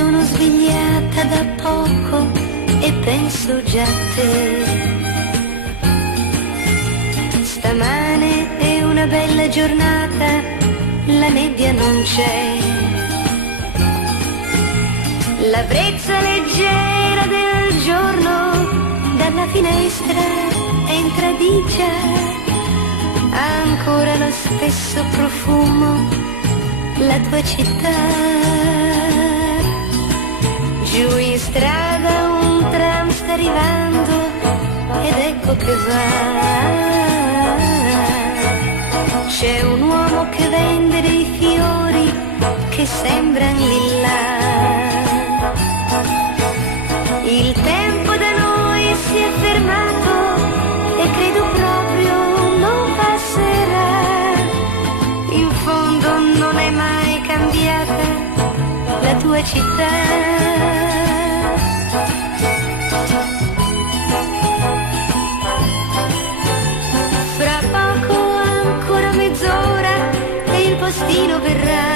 sono svegliata da poco e penso già a te. Stamane è una bella giornata, la nebbia non c'è. La brezza leggera del giorno dalla finestra entra di già. Ancora lo stesso profumo, la tua città. Giù in strada un tram sta arrivando ed ecco che va. C'è un uomo che vende dei fiori che sembrano lilla. Il tempo da noi si è fermato e credo proprio non passerà. In fondo non è mai cambiata la tua città. Fra poco, ancora mezz'ora e il postino verrà.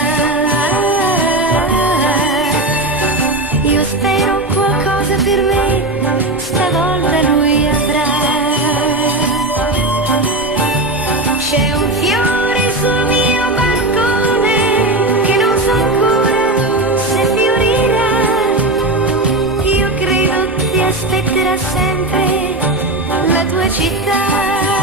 Io spero qualcosa per me, stavolta lui avrà. C'è un fiore sul mio balcone che non so ancora se fiorirà. Io credo ti aspetterà sempre la tua città.